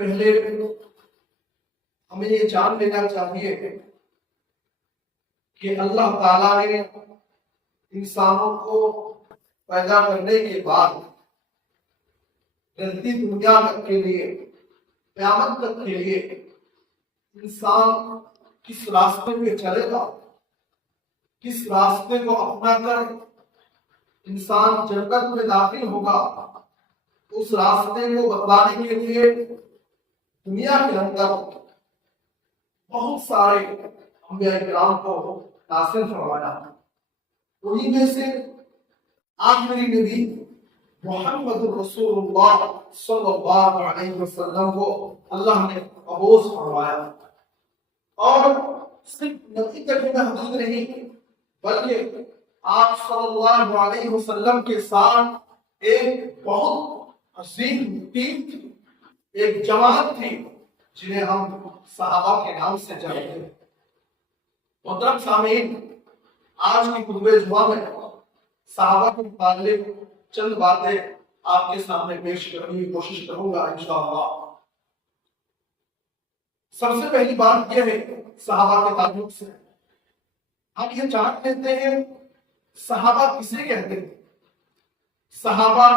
پہلے ہمیں یہ جان لینا چاہیے کہ اللہ تعالیٰ نے انسانوں کو پیدا کرنے کے بعد رہتی دنیا تک کے لیے، قیامت تک کے لیے انسان کس راستے پہ چلے گا، کس راستے کو اپنا کر انسان جنت میں داخل ہوگا، اس راستے کو بتلانے کے لیے دنیا کے اندر بہت سارے انبیاء کرام کو ناصر فرمایا۔ انہی میں سے آخری نبی محمد رسول اللہ صلی اللہ علیہ وسلم کو اللہ نے مبعوث فرمایا، اور صرف نبی تک میں محدود نہیں بلکہ آپ صلی اللہ علیہ وسلم کے ساتھ ایک بہت عظیم ٹیم تھی، ایک جماعت تھی جنہیں ہم صحابہ کے نام سے جانتے ہیں۔ محترم سامعین، آج کی خطبہ جمعہ میں صحابہ کے متعلق چند باتیں آپ کے سامنے پیش کرنے کی کوشش کروں گا انشاءاللہ۔ سب سے پہلی بات یہ ہے صحابہ کے تعلق سے، ہم یہ جان لیتے ہیں صحابہ کسے کہتے ہیں۔ صحابہ،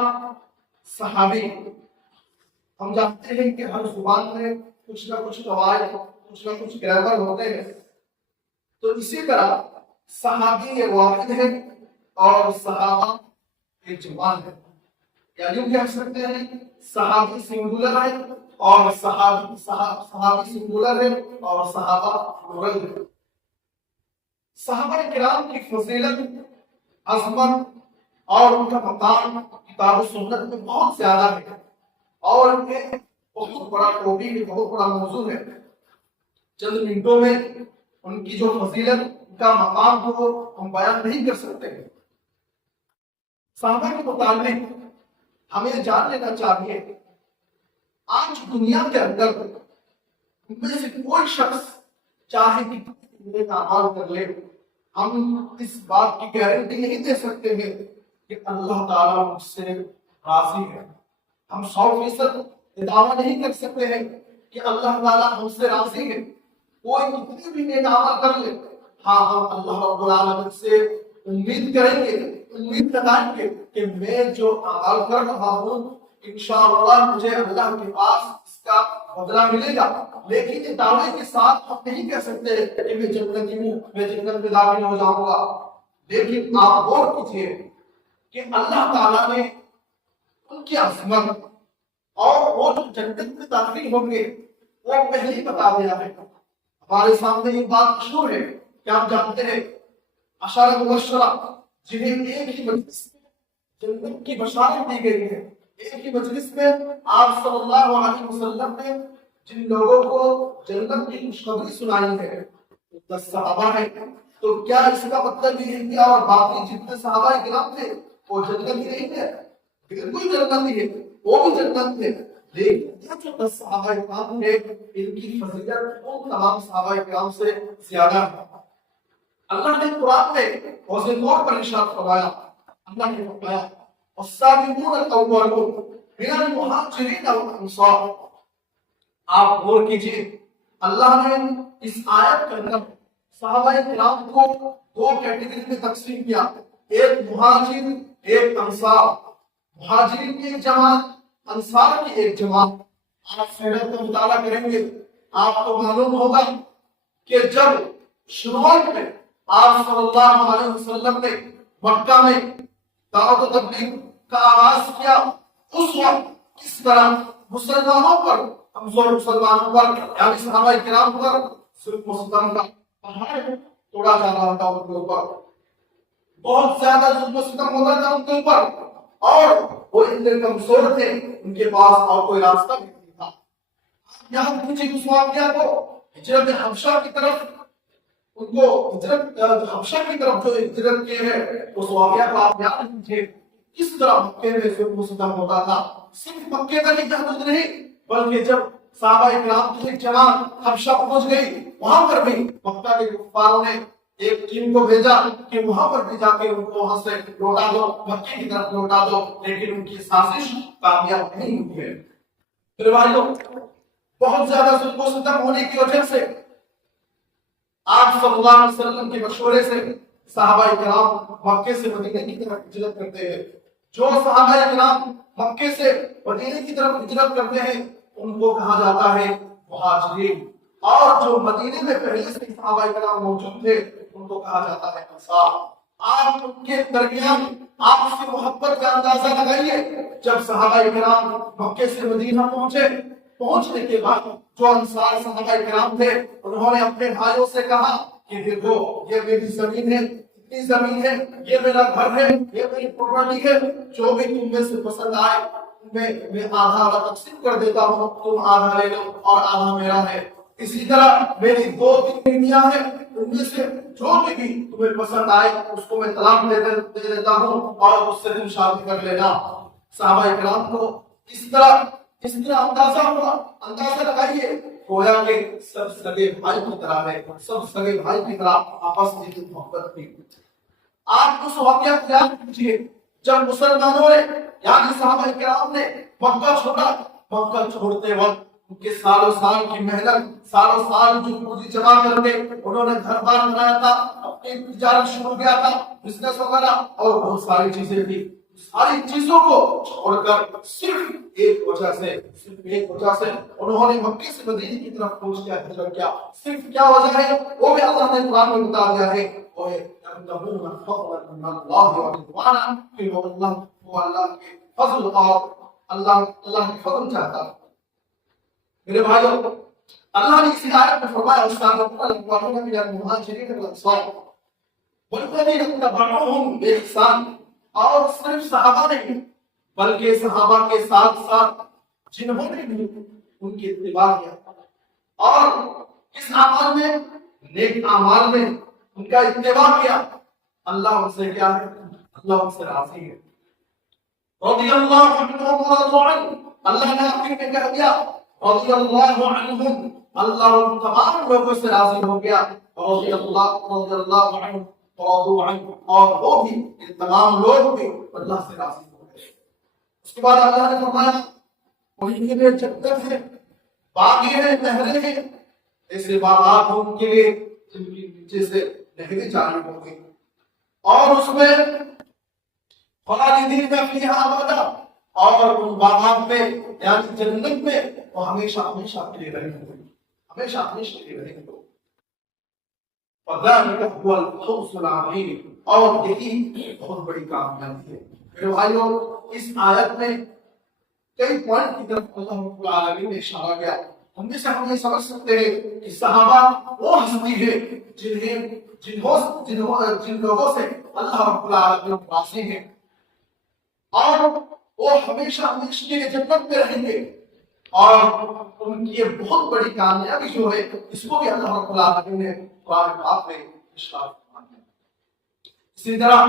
صحابی، ہم جانتے ہیں کہ ہر زبان میں کچھ نہ کچھ قواعد، کچھ نہ کچھ گرامر ہوتے ہیں، تو اسی طرح صحابی ایک واحد ہے اور صحابہ ایک جمع ہے، یا یوں کہہ سکتے ہیں صحابی سنگولر ہے اور صحابی سنگولر ہے اور صحابہ پلورل ہے۔ صحابہ کرام کی فضیلت، عظمت اور ان کا مقام کتاب و سنت میں بہت زیادہ ہے، اور ان کے بہت بڑا ٹاپک ہے، بہت بڑا موضوع ہے۔ چند منٹوں میں ان کی جو فضیلت، ان کا مقام کو ہم بیان نہیں کر سکتے ہیں۔ صحابہ کے متعلق ہمیں جان لینا چاہیے، آج دنیا کے اندر ان میں سے کوئی شخص چاہے کہ اعمال کر لے، ہم اس بات کی گارنٹی نہیں دے سکتے ہیں کہ اللہ تعالیٰ مجھ سے راضی ہے۔ ہم 100% دعویٰ نہیں کر سکتے ہیں کہ اللہ تعالیٰ ہم سے راضی ہے۔ کوئی کتنی بھی نیک عمل کر لے، ہاں ہم اللہ رب العالمین سے امید کریں گے، امید لگائیں گے کہ میں جو عمل کر رہا ہوں انشاءاللہ مجھے اللہ کے پاس اس کا بدلہ ملے گا۔ لیکن یہ دعوے کے ساتھ ہم نہیں کہہ سکتے کہ میں جنتی ہوں، میں جنت میں داخل ہو جاؤں گا۔ لیکن آپ غور کیجئے کہ اللہ تعالیٰ نے ان کی عظمت اور وہ جو جنت میں داخل ہوں گے وہ پہلے ہی بتا دیا ہے۔ ہمارے سامنے یہ بات مشہور ہے کہ آپ جانتے ہیں عشرہ مبشرہ جنہیں ایک ہی مجلس میں جنت کی بشارت دی گئی ہے، ایک ہی مجلس میں آپ صلی اللہ علیہ وسلم نے جن لوگوں کو جنت کی خوشخبری سنائی ہے 10 صحابہ ہیں۔ تو کیا اس کا مطلب یہ ہے کہ اور باقی جتنے صحابہ کرام تھے وہ جنت ہی نہیں ہے؟ بالکل جنت ہی ہے، وہ بھی جنت تھے، لیکن یہ جو 10 صحابہ کرام تھے ان کی فضیلت ان تمام صحابہ کرام سے زیادہ ہے۔ اللہ نے قرآن میں واضح طور پر ارشاد فرمایا، اللہ نے فرمایا والسابقون الاولون من المہاجرین والانصار۔ آپ غور کیجئے، اللہ نے اس آیت کے اندر صحابہ کرام کو 2 کیٹیگری میں تقسیم کیا، ایک مہاجر، ایک انصار۔ مہاجرین کی ایک جماعت، انصار کی ایک جماعت۔ آپ سیرت کا مطالعہ کریں گے آپ کو معلوم ہوگا کہ جب شروعات میں آپ صلی اللہ علیہ وسلم نے مکہ میں دعوت و تبلیغ کا آغاز کیا، اس وقت کس طرح مسلمانوں پر، کمزور مسلمانوں پر یعنی صحابہ کرام پر صرف مسلمان کا پہاڑ توڑا جا رہا تھا، ان کے اوپر بہت زیادہ ظلم و ستم ہو رہا تھا ان کے اوپر، اور وہ اتنے کمزور تھے ان کے پاس اور کوئی راستہ بھی نہیں تھا۔ یہاں پوچھے اس واقعہ کو ہجرت حبشہ کی طرف، ان کو ہجرت حبشہ کی طرف جو ہجرت کی ہے اس واقعہ کو آپ یاد رکھیے، کس طرح مکے میں ظلم و ستم ہوتا تھا۔ صرف مکے کا ہی محدود نہیں بلکہ جب صحابہ کرام کی ایک جماعت حبشہ پہنچ گئی، وہاں پر بھی مکہ کے کفاروں نے ایک ٹیم کو بھیجا کہ وہاں پر بھی جا کے ان کو وہاں سے لوٹا دو، مکے کی طرف لوٹا دو، لیکن ان کی سازش کامیاب نہیں ہوئی ہے۔ پھر بھائیوں، بہت زیادہ ظلم و ستم ہونے کی وجہ سے آپ صلی اللہ علیہ وسلم کے مشورے سے صحابہ کرام مکے سے مدینے کی طرف ہجرت کرتے ہیں. جو صحابہ کرام مکے سے مدینے کی طرف ہجرت کرتے ہیں ان کو کہا جاتا ہے مہاجرین، اور جو مدینے میں پہلے سے صحابہ کرام موجود تھے ان کو کہا جاتا ہے انصار. آپ ان کے درمیان آپ کی محبت کا اندازہ لگائیے. جب صحابہ کرام مکے سے مدینہ پہنچنے کے بعد جو انصار صحابہ کرام تھے انہوں نے اپنے بھائیوں سے کہا کہ دیکھو یہ میری زمین ہے، اتنی زمین ہے، یہ میرا گھر ہے، یہ میری پراپرٹی ہے، جو بھی تم میں سے پسند آئے میں آدھا تقسیم کر دیتا ہوں، تم آدھا لے لو اور آدھا میرا ہے. اسی طرح میری 2-3 بیویاں ہیں، ان میں سے جو بھی تمہیں پسند آئے اس کو میں طلاق دے دیتا ہوں اور اس سے تم شادی کر لینا. صحابہ کرام کو اس طرح اندازہ ہوا. اندازہ لگائیے گویا کہ سب سگے بھائی کی طرح ہے، سب سگے بھائی کی طرح آپس میں محبت تھی. آپ اس واقعہ کو یاد کیجیے جب مسلمانوں نے یعنی صحابہ کرام نے مکہ چھوڑا. مکہ چھوڑتے وقت ان کے سالوں سال کی محنت، سالوں سال جو پونجی جمع کر کے انہوں نے گھر بار بنایا تھا، اپنی تجارت شروع کیا تھا، بزنس وغیرہ اور بہت ساری چیزیں تھی، ساری چیزوں کو چھوڑ کر صرف ایک وجہ سے انہوں نے مکے سے مدینے کی طرف پہنچ کیا، ہجرت کیا. صرف کیا وجہ ہے وہ بھی اللہ نے قرآن میں بتا دیا ہے، وہ ہے اللہ کے فضل اور اللہ کے فضل چاہتا ہے. میرے بھائیوں اللہ نے اسی آیت میں فرمایا اور صرف صحابہ نہیں بلکہ صحابہ کے ساتھ ساتھ جنہوں نے بھی ان کی اتباع کیا اور اس اعمال میں نیک اعمال میں ان کا اتباع کیا، اللہ ان سے کیا ہے؟ اللہ ان سے راضی ہے. رضی اللہ عنہم ورضوا عنہ، اللہ نے آخر میں کہہ دیا رضی اللہ عنہم، اللہ ان تمام لوگوں سے راضی ہو گیا. رضی اللہ عنہ ورضوا عنہ، اور وہ بھی تمام لوگ بھی اللہ سے راضی ہو گئے. اس کے بعد اللہ نے فرمایا ان کے لیے جنت ہے، باغیں ہیں، نہریں ہیں، ایسے باغات ان کے لیے جن کے نیچے سے نہریں جاری ہوں گی اور اس میں خالدین فیہا ابدا، اور ان باغات میں یعنی جنت میں وہ ہمیشہ کے لیے رہیں گے، ہمیشہ کے لیے رہیں گے. وذلک هو الفوز العظیم، اور یہی بہت بڑی کامیابی ہے. میرے بھائیوں اس آیت میں کئی پوائنٹ کی طرف اللہ رب العالمین نے اشارہ کیا. ہم میں سے ہم یہ سمجھ سکتے ہیں کہ صحابہ وہ ہستی ہے جن لوگوں سے اللہ رب العالمین راضی ہیں اور وہ ہمیشہ کے لیے جنت میں رہیں گے. اور ان کی یہ بہت بڑی کامیابی جو ہے اس کو بھی اللہ رب العالمین نے قرآن پاک میں اشارہ فرمایا. اسی طرح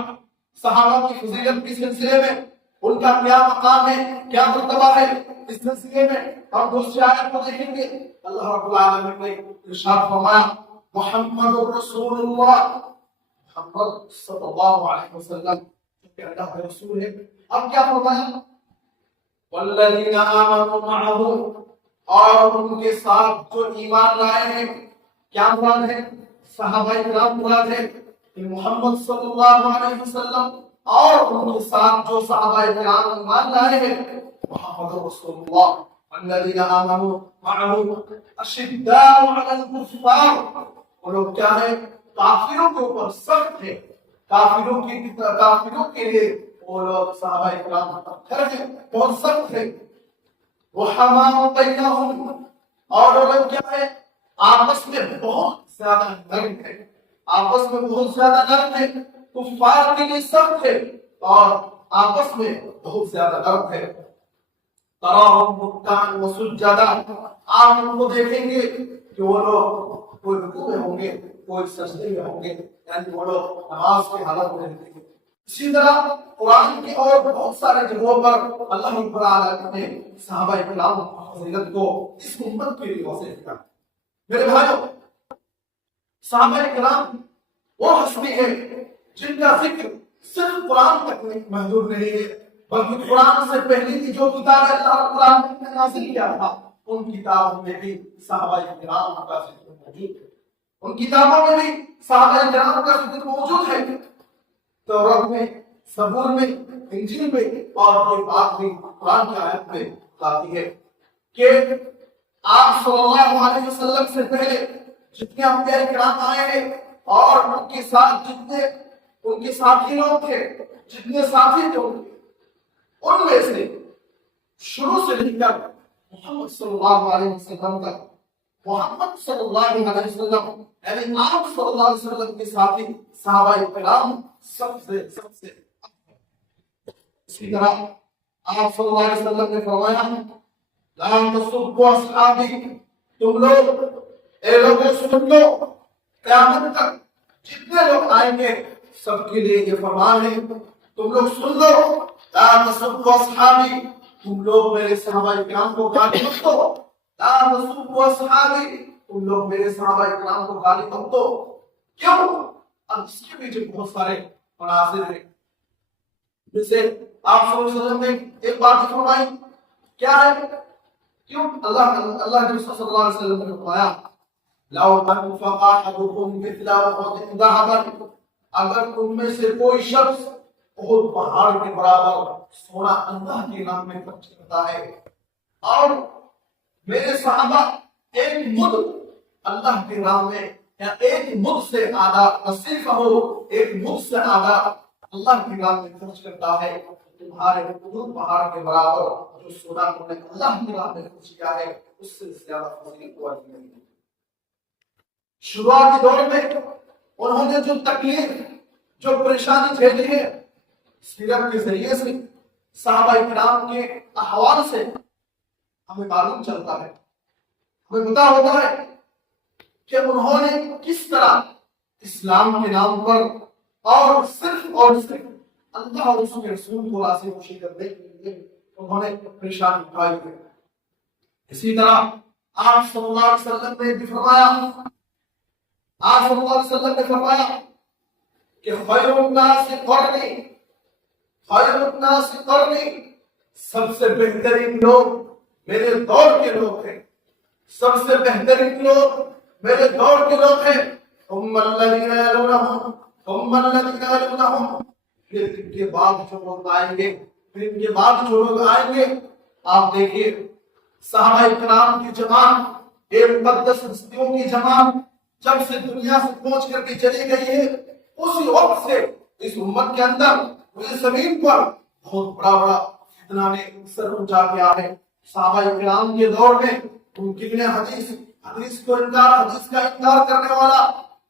صحابہ کی فضیلت کے سلسلے میں ان کا کیا مقام ہے، کیا مرتبہ ہے، اس سلسلے میں ہم دوسری آیت کو دیکھیں گے. اللہ رب العالمین نے ارشاد فرمایا محمد رسول اللہ، محمد صلی اللہ علیہ وسلم کہ اللہ کے رسول ہے. اب کیا فرمایا والذین آمنوا معه، اور ان کے ساتھ جو ایمان لائے ہیں. کیا مراد ہے؟ صحابہ کرام مراد ہے کہ محمد صلی اللہ علیہ وسلم اور ان کے ساتھ جو صحابہ کرام ایمان لائے ہیں محمد رسول اللہ. والذین آمنوا معه اشداء علی الکفار، وہ لوگ کیا ہے؟ کافروں کے اوپر سخت ہے، کافروں کے لیے وہ لوگ صحابہ کرام ہیں بہت سخت ہے. رحماء بینہم، اور وہ لوگ کیا ہے؟ آپس میں بہت زیادہ نرم ہے، آپس میں بہت زیادہ نرم ہے. کفار کے لیے سخت ہے اور آپس میں بہت زیادہ نرم ہے. تراہم رکعا وسجدا، آپ ان کو دیکھیں گے کہ وہ لوگ کوئی رکوع میں ہوں گے، کوئی سجدے میں ہوں گے، یعنی وہ لوگ نماز کی حالت میں رہتے ہیں. اسی طرح قرآن کی اور بہت سارے جگہوں پر اللہ رب العالمین نے صحابہ کرام کی فضیلت کو اس امت کے لیے واضح کیا. میرے بھائیوں صحابہ کرام وہ ہستی ہے جن کا ذکر صرف قرآن تک محدود نہیں ہے، بلکہ قرآن سے پہلے کی جو کتاب اللہ رب العالمین نے نازل کیا تھا ان کتابوں میں بھی صحابہ کرام کا ذکر موجود ہے، ان کتابوں میں بھی صحابہ کرام کا ذکر موجود ہے، تورات میں، زبور میں، انجیل میں، اور یہ بات بھی قرآن کی آیت میں آتی ہے کہ آپ صلی اللہ علیہ وسلم سے پہلے جتنے انبیاء کرام آئے ہیں اور ان کے ساتھ جتنے ان کے ساتھی لوگ تھے، جتنے ساتھی تھے ان میں سے شروع سے لے کر محمد صلی اللہ علیہ وسلم تک، محمد صلی اللہ علیہ وسلم یعنی آپ صلی اللہ علیہ وسلم کے ساتھی صحابہ کرام سب سے اسی طرح آپ صلی اللہ علیہ وسلم نے فرمایا لا تسبوا اصحابی، تم لوگ اے لوگوں سن لو، قیامت تک جتنے لوگ آئیں گے سب کے لیے یہ فرمان ہے، تم لوگ سن لو لا تسبوا اصحابی، تم لوگ میرے صحابہ کرام کو گالی مت دو، لا تسبوا اصحابی، تم لوگ میرے صحابہ کرام کو گالی مت دو۔ کیوں؟ اب اس کے پیچھے بہت سارے مناظر ہیں، جیسے آپ صلی اللہ علیہ وسلم نے ایک بات فرمائی، کیا ہے؟ کیوں اللہ کے رسول صلی اللہ علیہ وسلم نے فرمایا لو انفق احدكم مثل احد ذهبا، اگر تم میں سے کوئی شخص احد پہاڑ کے برابر سونا اللہ کے نام میں خرچ کرتا ہے، اور میرے صحابہ ایک مد اللہ کے نام میں یا ایک مد سے آدھا نصیف ہو، ایک مد سے آدھا اللہ کے نام میں خرچ کرتا ہے، تمہارے احد پہاڑ کے برابر جو سونا تم نے اللہ کے نام میں خرچ کیا ہے اس سے زیادہ فضیلت والی نہیں ہے۔ شروعاتی دور میں انہوں نے جو تکلیف، جو پریشانی جھیلی ہے، سیرت کے ذریعے سے، صحابہ کرام کے احوال سے ہمیں معلوم چلتا ہے، ہمیں پتا ہوتا ہے کہ انہوں نے کس طرح اسلام کے نام پر اور صرف اللہ اور اس کے رسول کو راضی خوشی کرنے کے لیے انہوں نے پریشانی اٹھائی ہے۔ اسی طرح آپ صلی اللہ علیہ وسلم نے بھی فرمایا، آپ صلی اللہ علیہ وسلم نے فرمایا کہ خیر الناس قرنی، خیر الناس قرنی، سب سے بہترین لوگ میرے دور کے لوگ ہیں، سب سے بہترین لوگ میرے دور کے لوگ ہیں، ثم الذین یلونہم ثم الذین یلونہم، پھر ان کے بعد جو لوگ آئیں گے، پھر ان کے بعد جو لوگ آئیں گے۔ آپ دیکھیے صحابہ کرام کی جماعت، ایک مقدس ہستیوں کی جماعت جب سے دنیا سے پہنچ کر کے چلی گئی ہے، اسی وقت سے اس امت کے اندر اس زمین پر بہت بڑا فتنہ نے سر اونچا کیا ہے۔ صحابہ کرام کے دور میں ممکن ہے حدیث کا انکار کرنے والا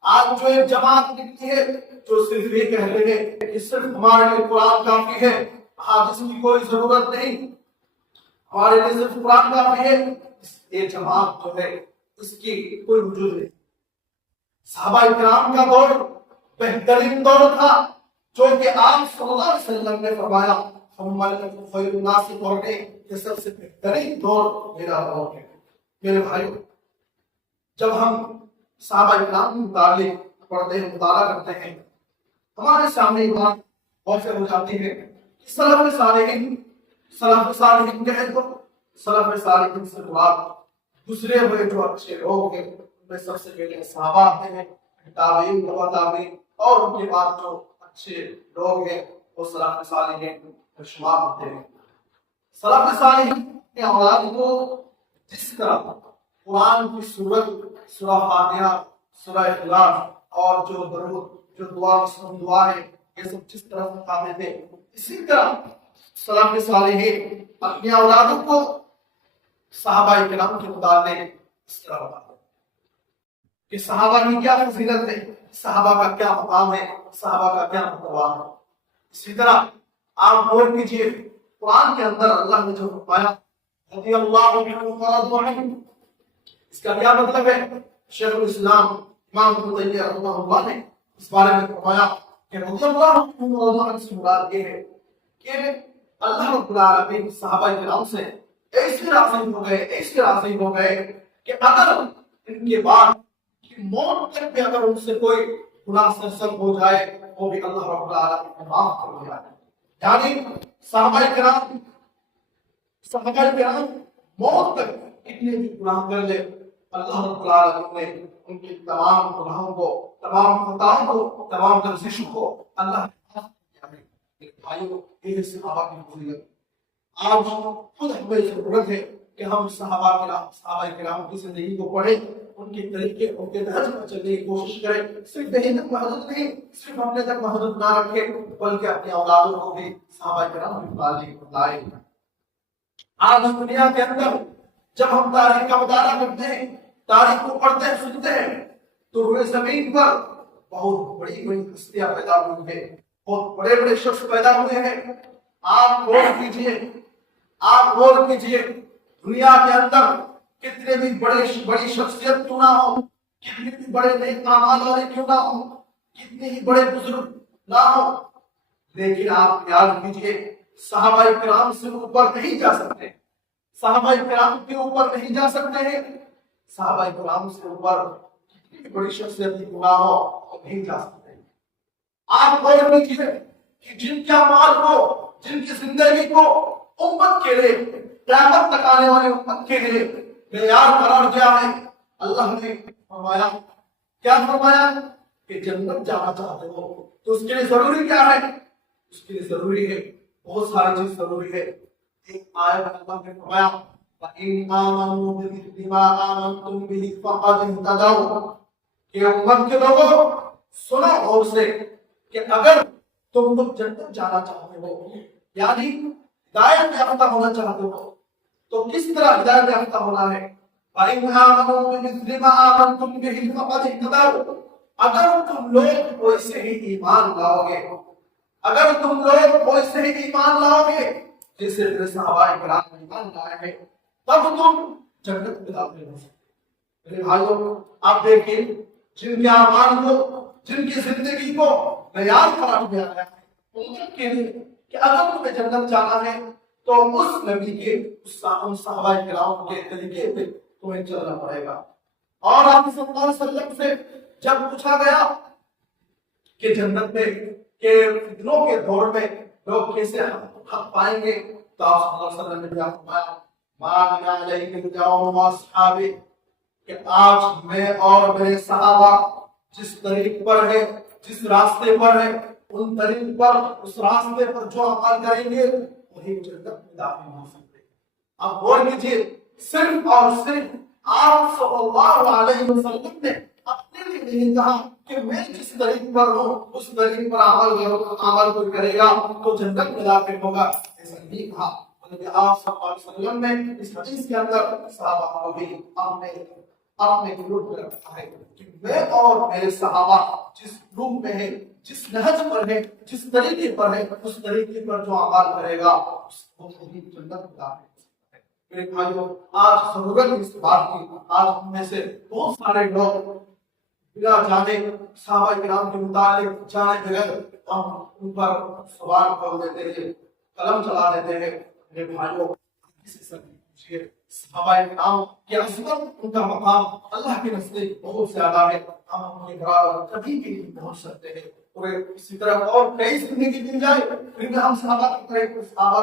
آج جو ایک جماعت نکلی ہے جو صرف یہ کہہ رہے ہیں کہ صرف ہمارے لیے قرآن کافی ہے، حدیث کی کوئی ضرورت نہیں، ہمارے لیے صرف قرآن کافی ہے، یہ جماعت جو ہے اس کی کوئی وجود نہیں۔ صحابہ کرام کا دور بہترین دور تھا، جو کہ آپ صلی اللہ علیہ وسلم نے فرمایا خیر الناس قرنی، کہ سب سے بہترین دور میرا دور ہے۔ میرے بھائیو، جب ہم صحابہ کرام کے متعلق پڑھتے ہیں، مطالعہ کرتے ہیں، ہمارے سامنے ایک بات واضح ہو جاتی ہے کہ سلف صالحین کہے تو سلف صالحین سے مراد دوسرے ہوئے جو اچھے لوگ ہیں، ان میں سب سے پہلے صحابہ آتے ہیں، تابعین، تبع تابعین، اور ان کے بعد جو اچھے لوگ ہیں وہ سلف صالحین میں شمار ہوتے ہیں۔ سلف صالحین کے اولاد کو جس طرح قرآن کی سورت، سورہ فاتحہ، سورہ اخلاص اور جو درود، جو دعا مسلم دعا ہے، یہ سب جس طرح سکھاتے تھے، اسی طرح سلف صالحین اپنی اولادوں کو صحابہ کرام کے متعلق اس طرح بتاتے ہیں کہ صحابہ کی کیا فضیلت ہے، صحابہ کا کیا مقام ہے، صحابہ کا کیا مرتبہ ہے۔ اسی طرح آپ غور کیجیے، قرآن کے اندر اللہ نے جو فرمایا رضی اللہ عنہم ورضوا عنہ، اس کا کیا مطلب ہے؟ شیخ الاسلام امام ابن تیمیہ رحمہ اللہ نے اس بارے میں فرمایا کہ رضی اللہ عنہم ورضوا عنہ سے مراد یہ ہے کہ اللہ رب العالمین صحابہ کرام سے ایسے راضی ہو گئے کہ اگر ان کے بعد کی موت تک بھی اگر ان سے کوئی گناہ سرزد ہو جائے وہ بھی اللہ رب العالمین معاف کر دیا ہے۔ یعنی صحابہ کرام موت تک کتنے بھی گناہ کر لے اللہ رب العالمین نے ان کے تمام گناہوں کو، تمام خطاؤں کو، تمام لغزشوں کو اللہ نے معاف کیا ہے۔ ایک بھائیو، یہ صحابہ کی فضیلت آج خود ہمیں ضرورت ہے کہ ہم صحابہ کرام کی زندگی کو پڑھیں، ان کے طریقے، ان کے نہج پر چلنے کی کوشش کریں۔ صرف یہی تک محدود نہیں، صرف اپنے تک محدود نہ رکھیں، بلکہ اپنی اولادوں کو بھی صحابہ کرام کی تعلیم بتائیں۔ آج دنیا کے اندر جب ہم تاریخ کا مطالعہ کرتے ہیں، تاریخ کو پڑھتے ہیں، سنتے ہیں، تو روئے زمین پر بہت بڑی بڑی ہستیاں پیدا ہوئی ہیں، بہت بڑے بڑے شخص پیدا ہوئے ہیں۔ آپ غور کیجئے، آپ غور کیجئے، دنیا کے اندر کتنے بھی بڑی شخصیت کیوں نہ ہو، کتنے بھی بڑے نیک اعمال والے کیوں نہ ہو، کتنے ہی بڑے بزرگ نہ ہو، لیکن آپ یاد کیجئے صحابہ کرام سے اوپر نہیں جا سکتے، صحابہ کرام کے اوپر نہیں جا سکتے ہیں، صحابہ کرام سے اوپر کتنی بھی بڑی شخصیت کیوں نہ ہو نہیں جا سکتے۔ آپ غور کیجئے کہ جن کے اعمال کو، جن کی زندگی کو امت کے لیے، قیامت تک آنے والے امت کے لیے معیار قرار دیا ہے، اللہ نے فرمایا، کیا فرمایا کہ جنت جانا چاہتے ہو تو اس کے لیے ضروری کیا ہے؟ اس کے لیے ضروری ہے، بہت ساری چیز ضروری ہے۔ ایک آیت اللہ نے فرمایا فَإِنْ آمَنُوا بِمِثْلِ مَا آمَنْتُمْ بِهِ فَقَدِ اهْتَدَوْا، کہ امت کے لوگوں سنو غور سے کہ اگر تم لوگ جنت جانا چاہتے ہو، یعنی ہدایت یافتہ ہونا چاہتے ہو، تو کس طرح ہدایت یافتہ ہونا ہے؟ فَإِنْ آمَنُوا بِمِثْلِ مَا آمَنْتُمْ بِهِ فَقَدِ اهْتَدَوْا، اگر تم لوگ ویسے ہی ایمان لاؤ گے، اگر تم لوگ ویسے ہی ایمان لاؤ گے جیسے میرے صحابہ کرام ایمان لائے ہیں، تب تم جنت میں داخل ہو سکتے۔ میرے بھائیوں، آپ دیکھیں جن کے اعمال کو، جن کی زندگی کو معیار قرار دیا گیا ہے امت کے لیے کہ اگر تمہیں جنت جانا ہے تو اس نبی کے، ان صحابہ کرام کے طریقے پہ تمہیں چلنا پڑے گا۔ اور آپ صلی اللہ علیہ وسلم سے جب پوچھا گیا کہ جنت میں کہ فتنوں کے دور میں لوگ کیسے حق پائیں گے، تو آپ صلی اللہ علیہ وسلم نے فرمایا ما انا علیہ اليوم واصحابی، کہ آج میں اور میرے صحابہ جس طریق پر ہے، جس راستے پر ہے، ان طریق پر، اس راستے پر جو عمل کریں گے وہی جنت میں داخل ہو سکتے ہیں۔ اب غور کیجیے، صرف اور صرف آپ صلی اللہ علیہ وسلم نے اپنے لیے نہیں کہا کہ میں جس طریق پر ہوں اس طریق پر عمل کوئی کرے گا تو جنت میں داخل ہوگا، ایسا نہیں کہا، بلکہ آپ صلی اللہ علیہ وسلم نے اس حدیث کے اندر صحابہ کو بھی اپنے گروپ میں رکھا ہے کہ میں اور میرے صحابہ جس گروپ میں ہیں، جس نہج پر ہے، جس طریقے پر ہے، اس طریقے پر جو عمل کرے گا وہ جنت میں داخل ہوگا۔ میرے بھائیوں، آج ضرورت اس بات کی، آج ہم میں سے بہت سارے لوگ بلا جانے صحابہ کرام کے متعلق جانے بغیر ہم ان پر سوال کر دیتے ہیں، قلم چلا دیتے ہیں۔ میرے بھائیوں، کسی سے پوچھیے صحابہ کرام کی عظمت، ان کا مقام اللہ کے نزدیک بہت زیادہ ہے، ہم ان کے برابر کبھی بھی نہیں پہنچ سکتے ہیں۔ اور اسی طرح اور کئی زندگی مل جائے پھر بھی ہم صحابہ کے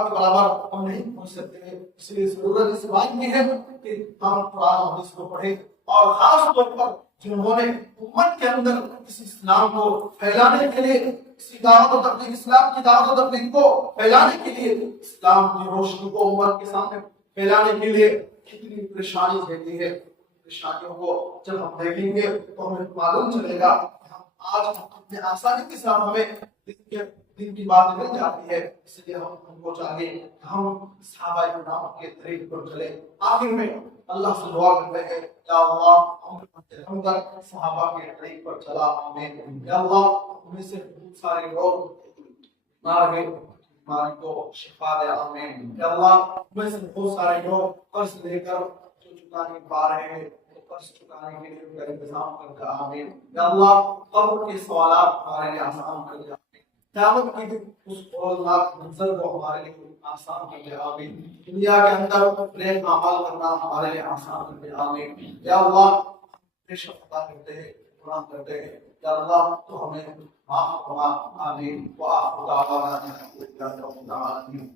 برابر ہم نہیں پہنچ سکتے ہیں۔ اس لیے ضرورت اس بات کی ہے کہ ہم قرآن و حدیث کو پڑھیں، اور خاص طور پر جنہوں نے امت کے اندر اس اسلام کو پھیلانے کے لیے، اسی دعوت و تبلیغ، اسلام کی دعوت و تبلیغ کو پھیلانے کے لیے، اسلام کی روشنی کو امت کے سامنے پھیلانے کے لیے کتنی پریشانی دیتی ہے، پریشانیوں کو جب ہم دیکھیں گے تو ہمیں معلوم چلے گا کہ ہم آج اپنے آسانی کے ساتھ ہمیں دین کی بات مل جاتی ہے، اس لیے ہم کو چاہیے کہ ہم صحابہ کرام کے طریق پر چلیں۔ آخر میں اللہ سے دعا کرتے ہیں، یا اللہ ہم صحابہ کے طریق پر چلا، آمین۔ یا اللہ ہمیں سے بہت سارے لوگ بیمار ہیں، بیماری کو شفا دے، آمین۔ یا اللہ ہمیں سے بہت سارے لوگ قرض لے کر جو چکا نہیں پا رہے ہیں، قرض چکانے کے لیے ان کا انتظام کر دے، آمین۔ یا اللہ قبر کے سوالات ہمارے لیے آسان کر دے، قیامت کی اس اولاد منظر کو ہمارے لیے آسان کر دے، آمین۔ دنیا کے اندر نیک اعمال کرنا ہمارے لیے آسان کر دے، آمین۔ یا اللہ بے شک عطا کرتے ہیں، قرآن کرتے ہیں، یا اللہ تو ہمیں معاف فرما، آمین۔ وآخر دعوانا ان الحمد للہ رب العالمین۔